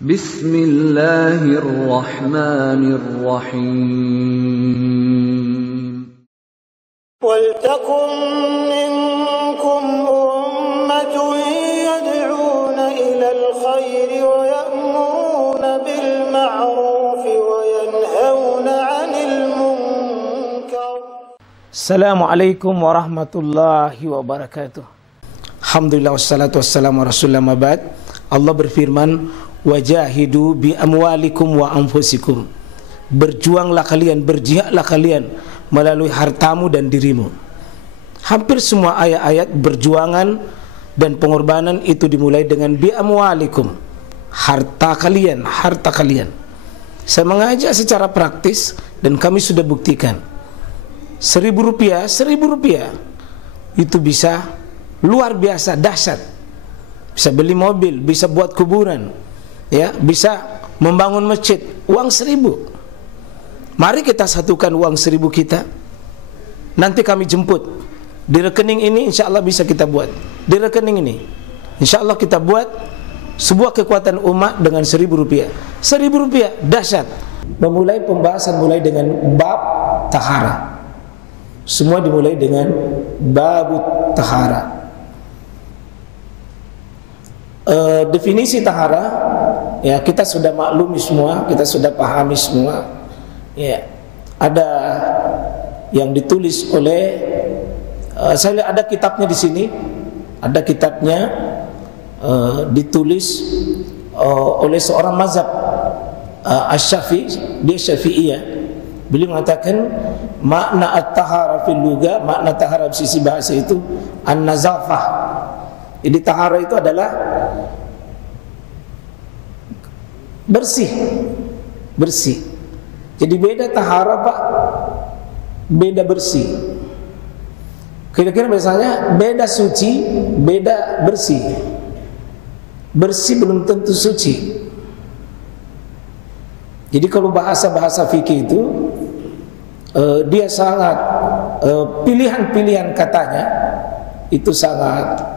Bismillahirrahmanirrahim. Waltakum minkum ummatun yad'una ilal khairi wa ya'muruna bil ma'ruf wa yanhauna 'anil munkar. Assalamualaikum warahmatullahi wabarakatuh. Alhamdulillah wassalatu wassalamu ala rasulillah mabad. Allah berfirman, wajahidu bi amwalikum wa anfusikum. Berjuanglah kalian, berjihadlah kalian melalui hartamu dan dirimu. Hampir semua ayat-ayat berjuangan dan pengorbanan itu dimulai dengan bi amwalikum, harta kalian, harta kalian. Saya mengajak secara praktis dan kami sudah buktikan. Rp1.000 itu bisa luar biasa dahsyat. Bisa beli mobil, bisa buat kuburan, ya, bisa membangun masjid. Uang 1.000. Mari kita satukan uang 1.000 kita. Nanti kami jemput di rekening ini, insya Allah bisa kita buat. Di rekening ini, insya Allah kita buat sebuah kekuatan umat dengan Rp1.000. Rp1.000 dahsyat. Memulai pembahasan mulai dengan bab tahara. Semua dimulai dengan bab tahara. Definisi tahara, ya, kita sudah maklumi semua, kita sudah pahami semua. Ya, ada yang ditulis oleh saya lihat ada kitabnya di sini, ada kitabnya ditulis oleh seorang mazhab Asy-Syafi'i, dia Syafi'iyah. Beliau mengatakan makna at-tahara fil lugha, makna tahara di sisi bahasa itu an-nazafah. Jadi tahara itu adalah bersih, bersih. Jadi beda tahara, Pak, beda bersih. Kira-kira misalnya beda suci, beda bersih. Bersih belum tentu suci. Jadi kalau bahasa-bahasa fikih itu dia sangat pilihan-pilihan katanya itu sangat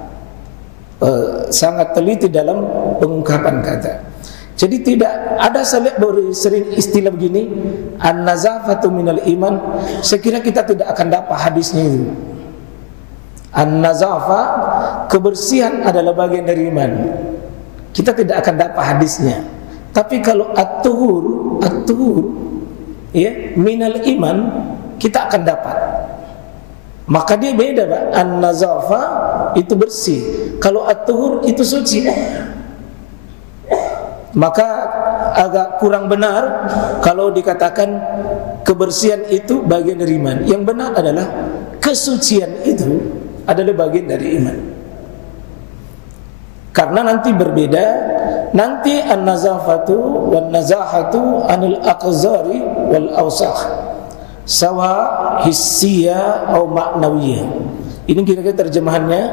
teliti dalam pengungkapan kata. Jadi tidak ada, saya lihat sering istilah begini, an-nazafatu minal iman. Saya kira kita tidak akan dapat hadisnya itu. An-nazafah, kebersihan adalah bagian dari iman. Kita tidak akan dapat hadisnya. Tapi kalau at-tuhur, ya, minal iman, kita akan dapat. Maka dia beda, Pak. An-nazafah itu bersih, kalau at-tuhur itu suci. Maka agak kurang benar kalau dikatakan kebersihan itu bagian dari iman. Yang benar adalah kesucian itu adalah bagian dari iman. Karena nanti berbeda. Nanti an-nazafatu wan-nazahatu anil aqzari wal awsakh sawa hissiyah atau ma'nawiyah. Ini kira-kira terjemahannya,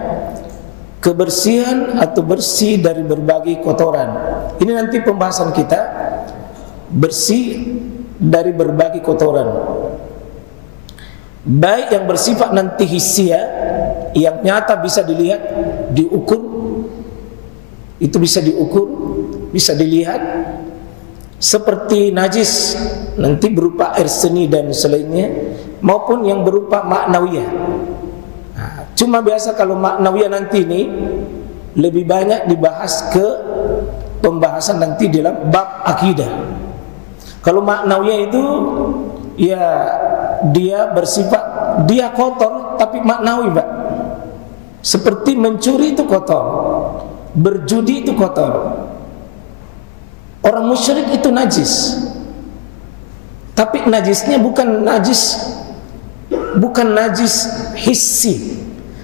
kebersihan atau bersih dari berbagai kotoran. Ini nanti pembahasan kita, bersih dari berbagai kotoran. Baik yang bersifat nanti hissiyah, yang nyata bisa dilihat, diukur, itu bisa diukur, bisa dilihat, seperti najis nanti berupa air seni dan selainnya, maupun yang berupa maknawiyah. Cuma biasa kalau maknawiyah nanti ini lebih banyak dibahas ke pembahasan nanti dalam bab akidah. Kalau maknawiyah itu ya dia bersifat, dia kotor tapi maknawi, Pak. Seperti mencuri itu kotor, berjudi itu kotor. Orang musyrik itu najis. Tapi najisnya bukan najis hissi.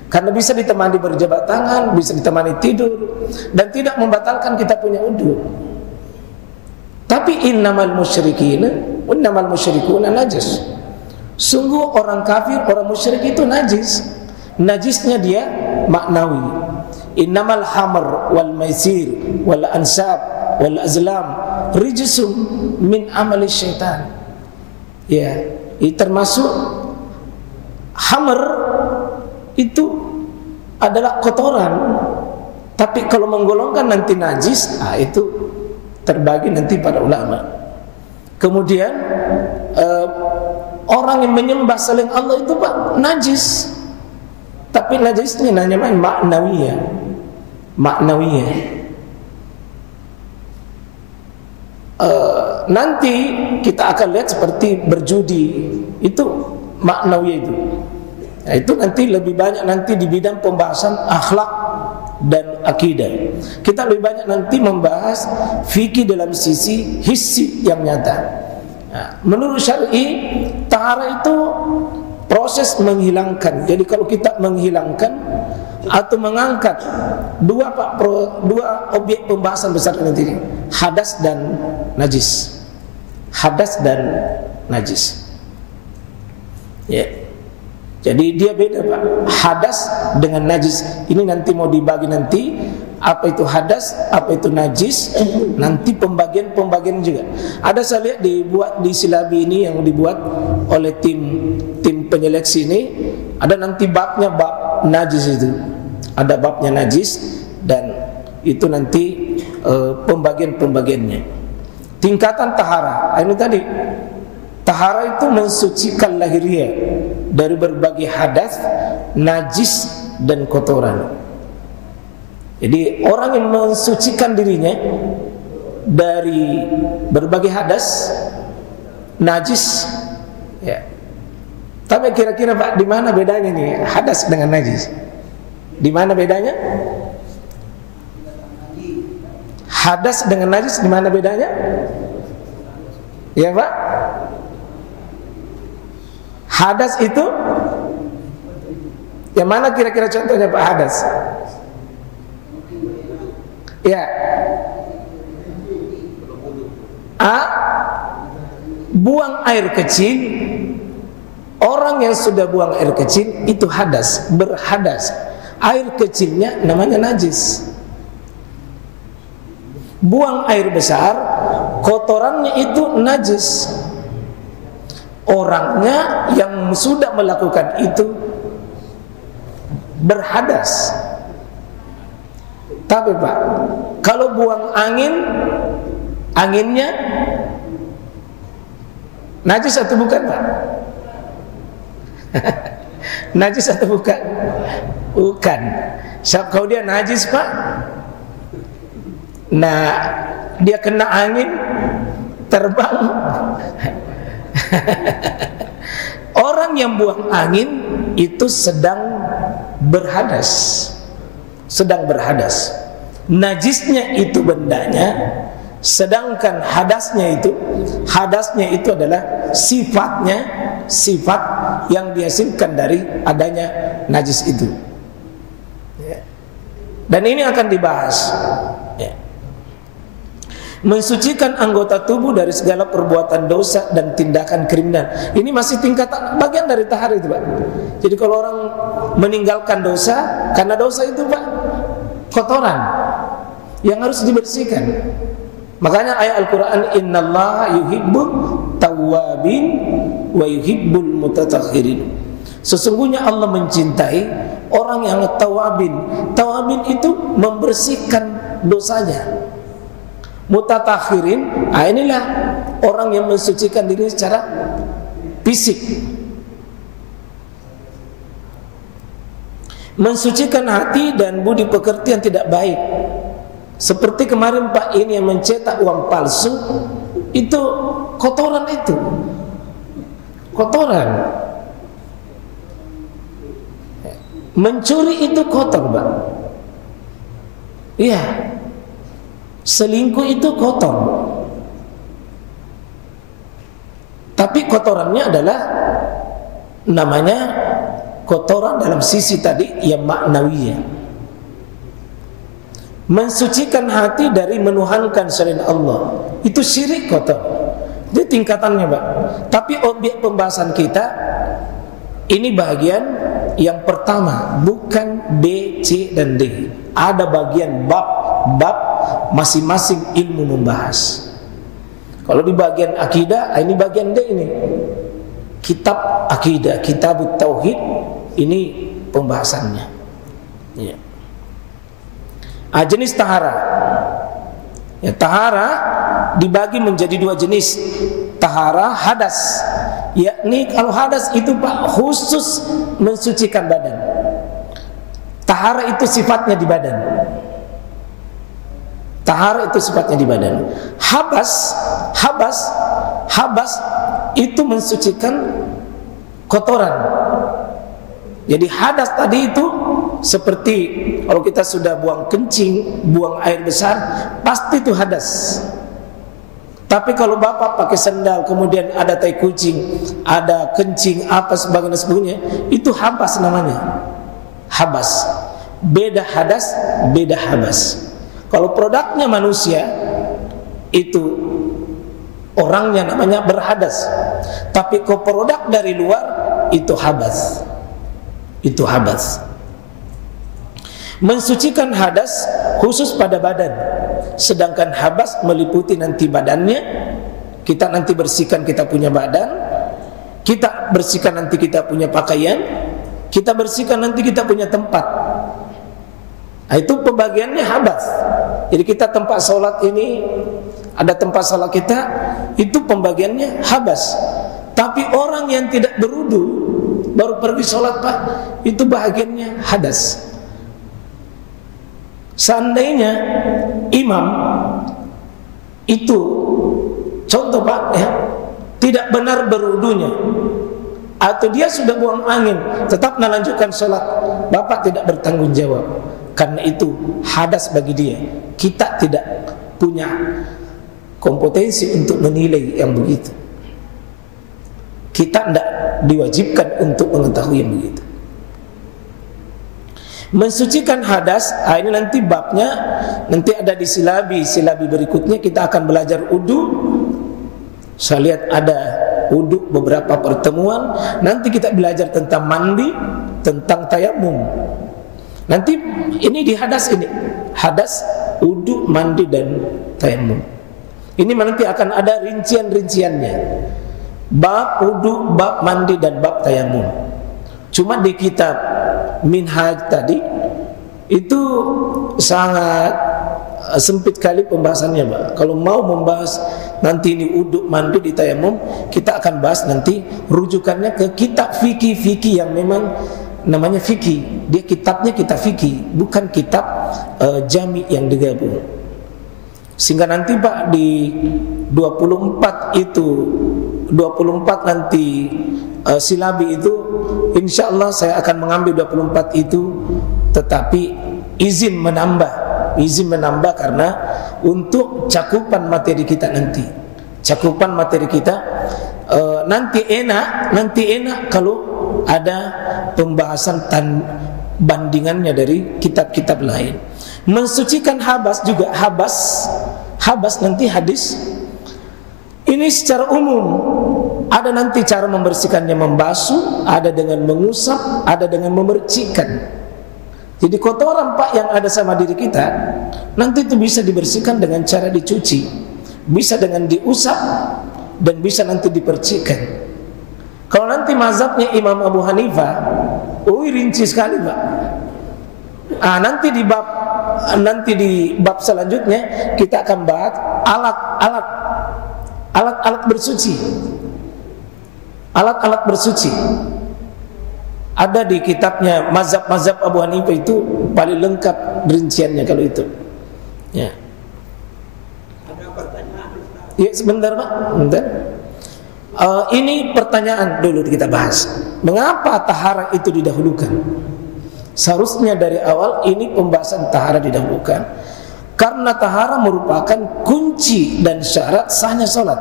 Karena bisa ditemani berjabat tangan, bisa ditemani tidur, dan tidak membatalkan kita punya wudu. Tapi innamal musyrikuna najis. Sungguh orang kafir, orang musyrik itu najis. Najisnya dia maknawi. Innamal hamr wal maisir wal ansab wal azlam rijsum min amali syaitan. Ya, itu termasuk hamr itu adalah kotoran. Tapi kalau menggolongkan nanti najis, itu terbagi nanti para ulama. Kemudian orang yang menyembah selain Allah itu Pak najis. Tapi najisnya namanya maknawiyah. Maknawiyah. Nanti kita akan lihat seperti berjudi itu maknawiyah itu. Nah, itu nanti lebih banyak nanti di bidang pembahasan akhlak dan akidah. Kita lebih banyak nanti membahas fikih dalam sisi hissi yang nyata. Nah, menurut syar'i tahara itu proses menghilangkan. Jadi kalau kita menghilangkan atau mengangkat dua objek pembahasan besar nanti ini, hadas dan najis. Hadas dan najis. Ya. Jadi dia beda Pak. Hadas dengan najis. Ini nanti mau dibagi nanti apa itu hadas, apa itu najis. Nanti pembagian juga. Ada saya lihat dibuat di silabi ini yang dibuat oleh tim penyeleksi ini. Ada nanti babnya bab najis itu. Ada babnya najis dan itu nanti pembagiannya. Tingkatan tahara. Ini tadi tahara itu mensucikan lahiriah dari berbagai hadas, najis dan kotoran. Jadi orang yang mensucikan dirinya dari berbagai hadas, najis, ya. Tapi kira-kira Pak, di mana bedanya nih hadas dengan najis? Di mana bedanya? Hadas dengan najis di mana bedanya? Ya Pak? Hadas itu yang mana kira-kira contohnya Pak hadas? Ya. A. Buang air kecil. Orang yang sudah buang air kecil itu hadas, berhadas. Air kecilnya namanya najis. Buang air besar, kotorannya itu najis. Orangnya yang sudah melakukan itu berhadas. Tapi Pak, kalau buang angin, anginnya najis atau bukan Pak? Najis atau bukan? Bukan. Kalau dia najis Pak, nah dia kena angin, terbang. Orang yang buang angin itu sedang berhadas. Sedang berhadas. Najisnya itu bendanya, sedangkan hadasnya itu adalah sifatnya, sifat yang dihasilkan dari adanya najis itu. Dan ini akan dibahas. Mensucikan anggota tubuh dari segala perbuatan dosa dan tindakan kriminal. Ini masih tingkatan bagian dari tahara itu Pak. Jadi kalau orang meninggalkan dosa, karena dosa itu Pak kotoran yang harus dibersihkan. Makanya ayat Al-Quran, innallaha yuhibbut tawwabin wa yuhibbul mutatahhirin. Sesungguhnya Allah mencintai orang yang tawabin. Tawabin itu membersihkan dosanya. Mutatahhirin, inilah orang yang mensucikan diri secara fisik. Mensucikan hati dan budi pekerti yang tidak baik. Seperti kemarin Pak ini yang mencetak uang palsu, itu kotoran itu. Kotoran. Mencuri itu kotor Pak. Iya. Selingkuh itu kotor. Tapi kotorannya adalah namanya kotoran dalam sisi tadi yang maknawiyah. Mensucikan hati dari menuhankan selain Allah, itu syirik kotor. Itu tingkatannya Pak. Tapi objek pembahasan kita ini bagian yang pertama, bukan B, C dan D. Ada bagian bab masing-masing ilmu membahas. Kalau di bagian akidah, ini bagian D ini. Kitab akidah, kitab tauhid, ini pembahasannya. Ya. Jenis tahara. Ya, tahara dibagi menjadi dua jenis. Tahara hadas, yakni kalau hadas itu Pak khusus mensucikan badan. Tahara itu sifatnya di badan. Tahara itu sifatnya di badan. Habas itu mensucikan kotoran. Jadi hadas tadi itu seperti kalau kita sudah buang kencing, buang air besar, pasti itu hadas. Tapi kalau bapak pakai sendal, kemudian ada tai kucing, ada kencing, apa sebagainya, itu habas namanya. Habas. Beda hadas, beda habas. Kalau produknya manusia, itu orangnya namanya berhadas. Tapi kalau produk dari luar, itu habas. Itu habas. Mensucikan hadas khusus pada badan. Sedangkan habas meliputi nanti badannya. Kita nanti bersihkan kita punya badan, kita bersihkan nanti kita punya pakaian, kita bersihkan nanti kita punya tempat. Nah, itu pembagiannya habas. Jadi kita tempat sholat ini, ada tempat sholat kita, itu pembagiannya habas. Tapi orang yang tidak berudu baru pergi sholat Pak, itu bahagiannya hadas. Seandainya imam itu contoh Pak ya, tidak benar berudunya, atau dia sudah buang angin tetap melanjutkan sholat, Bapak tidak bertanggung jawab. Karena itu hadas bagi dia. Kita tidak punya kompetensi untuk menilai yang begitu. Kita tidak diwajibkan untuk mengetahui yang begitu. Mensucikan hadas, ini nanti babnya nanti ada di silabi berikutnya kita akan belajar wudu. Saya lihat ada wudu beberapa pertemuan. Nanti kita belajar tentang mandi, tentang tayamum. Nanti ini di hadas ini, hadas, wudu, mandi dan tayamum. Ini nanti akan ada rincian-rinciannya. Bab wudu, bab mandi dan bab tayamum. Cuma di kitab Minhaj tadi itu sangat sempit kali pembahasannya, Pak. Kalau mau membahas nanti ini wudu, mandi, di tayamum, kita akan bahas nanti rujukannya ke kitab fikih yang memang namanya fikih. Dia kitabnya kitab fikih, bukan kitab jami yang digabung. Sehingga nanti Pak di 24 itu 24 nanti silabi itu insyaallah saya akan mengambil 24 itu, tetapi izin menambah karena untuk cakupan materi kita nanti. Cakupan materi kita nanti enak kalau ada pembahasan bandingannya dari kitab-kitab lain. Mensucikan habas juga, habas nanti hadis ini secara umum. Ada nanti cara membersihkannya, membasuh, ada dengan mengusap, ada dengan memercikkan. Jadi kotoran Pak yang ada sama diri kita nanti itu bisa dibersihkan dengan cara dicuci, bisa dengan diusap, dan bisa nanti dipercikkan. Kalau nanti mazhabnya Imam Abu Hanifah, rinci sekali Pak. Nanti di bab selanjutnya kita akan bahas alat-alat bersuci. Alat-alat bersuci. Ada di kitabnya mazhab Abu Hanifah itu paling lengkap rinciannya kalau itu. Ya. Ada pertanyaan. Ya sebentar Pak, bentar. Ini pertanyaan dulu kita bahas. Mengapa tahara itu didahulukan? Seharusnya dari awal ini pembahasan tahara didahulukan, karena tahara merupakan kunci dan syarat sahnya sholat.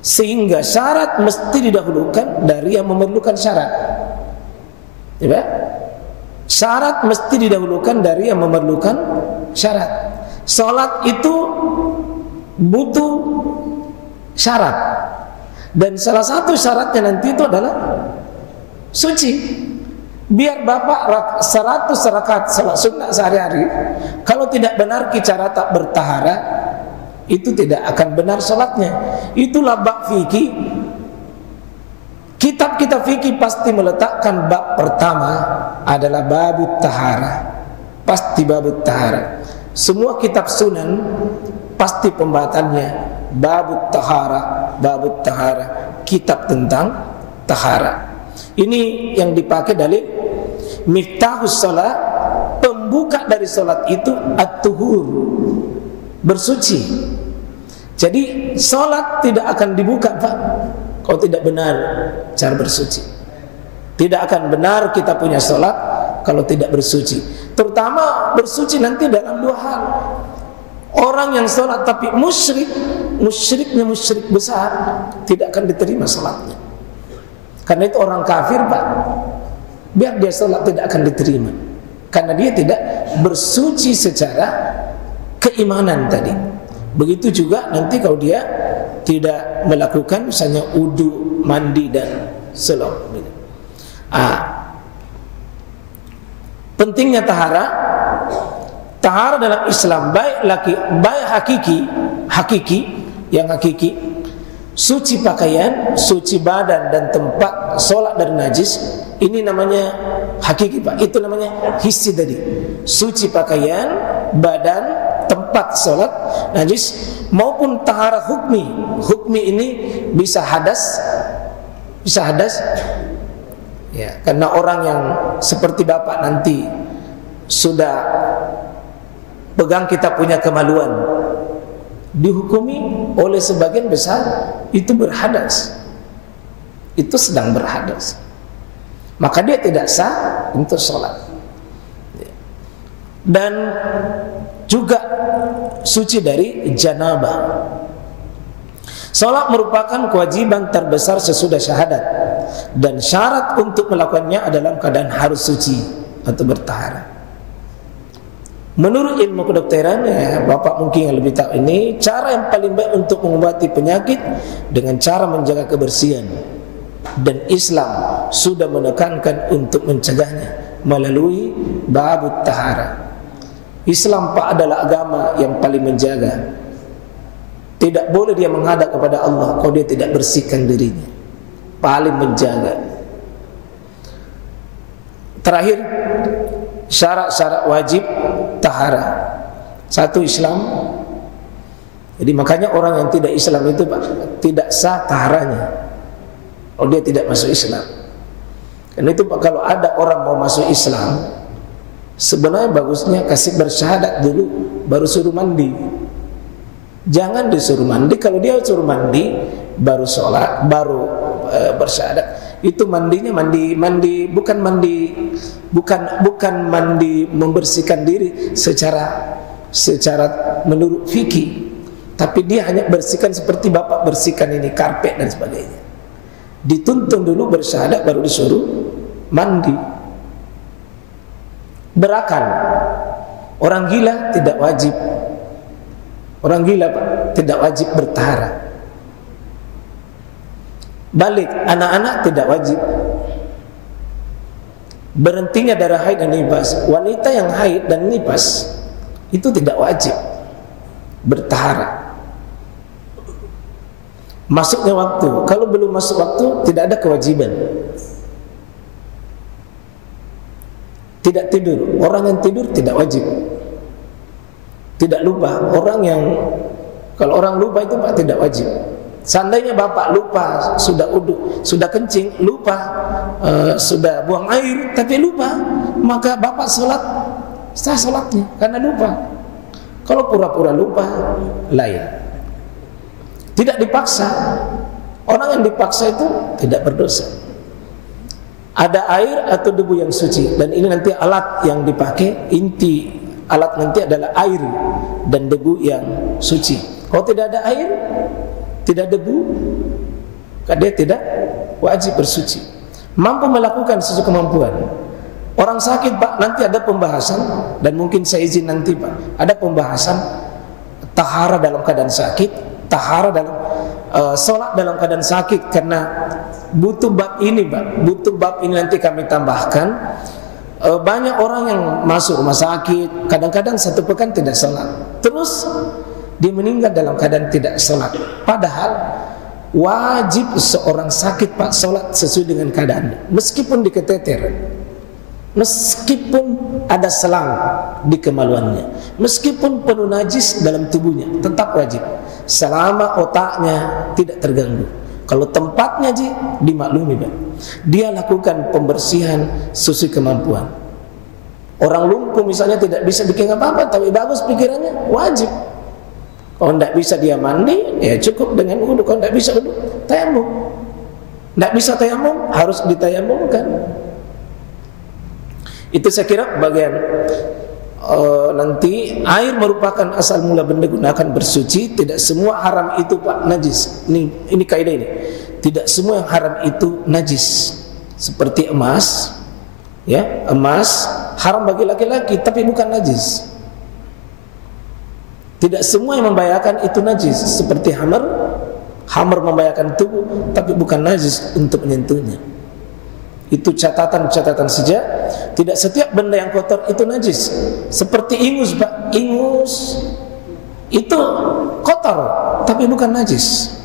Sehingga syarat mesti didahulukan dari yang memerlukan syarat. Ya? Syarat mesti didahulukan dari yang memerlukan syarat. Sholat itu butuh syarat, dan salah satu syaratnya nanti itu adalah suci. Biar Bapak 100 rakaat salat sunnah sehari-hari, kalau tidak benar cara tak bertahara, itu tidak akan benar salatnya. Itulah bab fikih. Kitab-kitab fikih pasti meletakkan bab pertama adalah babut tahara. Pasti babut tahara. Semua kitab sunan pasti pembahasannya babut tahara, kitab tentang tahara. Ini yang dipakai dalil miftahus salat, pembuka dari salat itu at-tuhur, bersuci. Jadi salat tidak akan dibuka, Pak, kalau tidak benar cara bersuci. Tidak akan benar kita punya salat kalau tidak bersuci. Terutama bersuci nanti dalam dua hal. Orang yang salat tapi musyriknya musyrik besar, tidak akan diterima salatnya. Karena itu orang kafir, Pak, biar dia salat tidak akan diterima, karena dia tidak bersuci secara keimanan tadi. Begitu juga nanti kalau dia tidak melakukan misalnya wudu, mandi dan salat. Pentingnya tahara dalam Islam, baik hakiki, suci pakaian, suci badan dan tempat sholat dari najis. Ini namanya hakiki, Pak. Itu namanya hissi tadi. Suci pakaian, badan, tempat sholat najis, maupun tahara hukmi. Hukmi ini bisa hadas, ya, karena orang yang seperti Bapak nanti sudah pegang kita punya kemaluan, dihukumi oleh sebagian besar itu berhadas, itu sedang berhadas, maka dia tidak sah untuk sholat. Dan juga suci dari janabah. Sholat merupakan kewajiban terbesar sesudah syahadat, dan syarat untuk melakukannya adalah keadaan harus suci atau bertahara. Menurut ilmu kedokteran, ya, Bapak mungkin yang lebih tahu ini, cara yang paling baik untuk mengobati penyakit dengan cara menjaga kebersihan, dan Islam sudah menekankan untuk mencegahnya melalui babut tahara. Islam, Pak, adalah agama yang paling menjaga. Tidak boleh dia menghadap kepada Allah kalau dia tidak bersihkan dirinya. Paling menjaga. Terakhir, syarat-syarat wajib tahara. Satu, Islam. Jadi makanya orang yang tidak Islam itu, Pak, tidak sah taharanya kalau dia tidak masuk Islam. Karena itu, Pak, kalau ada orang mau masuk Islam, sebenarnya bagusnya kasih bersyahadat dulu, baru suruh mandi. Jangan disuruh mandi. Kalau dia suruh mandi baru sholat, baru bersyahadat. Itu mandinya bukan mandi membersihkan diri secara menurut fikih, tapi dia hanya bersihkan seperti Bapak bersihkan ini karpet dan sebagainya. Dituntun dulu bersyahadat baru disuruh mandi. Berakal, orang gila tidak wajib. Orang gila, Pak, tidak wajib bertahara. Balik, anak-anak tidak wajib. Berhentinya darah haid dan nifas, wanita yang haid dan nifas itu tidak wajib bertahara. Masuknya waktu, kalau belum masuk waktu tidak ada kewajiban. Tidak tidur, orang yang tidur tidak wajib. Tidak lupa, kalau orang lupa itu, Pak, tidak wajib. Seandainya Bapak lupa, sudah uduk, sudah kencing, lupa, sudah buang air, tapi lupa, maka Bapak sholat, sah sholatnya, karena lupa. Kalau pura-pura lupa, lain. Tidak dipaksa. Orang yang dipaksa itu tidak berdosa. Ada air atau debu yang suci, dan ini nanti alat yang dipakai, inti alat nanti adalah air dan debu yang suci. Kalau tidak ada air, tidak debu, dia tidak wajib bersuci. Mampu melakukan sesuai kemampuan. Orang sakit, Pak, nanti ada pembahasan, dan mungkin saya izin nanti, Pak, ada pembahasan tahara dalam keadaan sakit, tahara dalam sholat dalam keadaan sakit, karena butuh bab ini, Pak. Butuh bab ini nanti kami tambahkan. Banyak orang yang masuk rumah sakit, kadang-kadang satu pekan tidak sholat, terus dia meninggal dalam keadaan tidak sholat. Padahal wajib seorang sakit, Pak, sholat sesuai dengan keadaan, meskipun diketeter, meskipun ada selang di kemaluannya, meskipun penuh najis dalam tubuhnya, tetap wajib selama otaknya tidak terganggu. Kalau tempatnya dimaklumi, Pak, dia lakukan pembersihan sesuai kemampuan. Orang lumpuh misalnya tidak bisa bikin apa-apa, tapi bagus pikirannya, wajib. Kalau tidak bisa dia mandi, ya cukup dengan wudu. Kalau tidak bisa wudu, tayamum. Tidak bisa tayamum, harus ditayamumkan. Itu saya kira bagian nanti air merupakan asal mula benda gunakan bersuci. Tidak semua haram itu, Pak, najis. Ini kaidah ini. Tidak semua yang haram itu najis. Seperti emas, ya, emas haram bagi laki-laki tapi bukan najis. Tidak semua yang membahayakan itu najis. Seperti hammer membahayakan tubuh tapi bukan najis untuk menyentuhnya. Itu catatan-catatan saja. Tidak setiap benda yang kotor itu najis. Seperti ingus, Pak. Ingus itu kotor tapi bukan najis.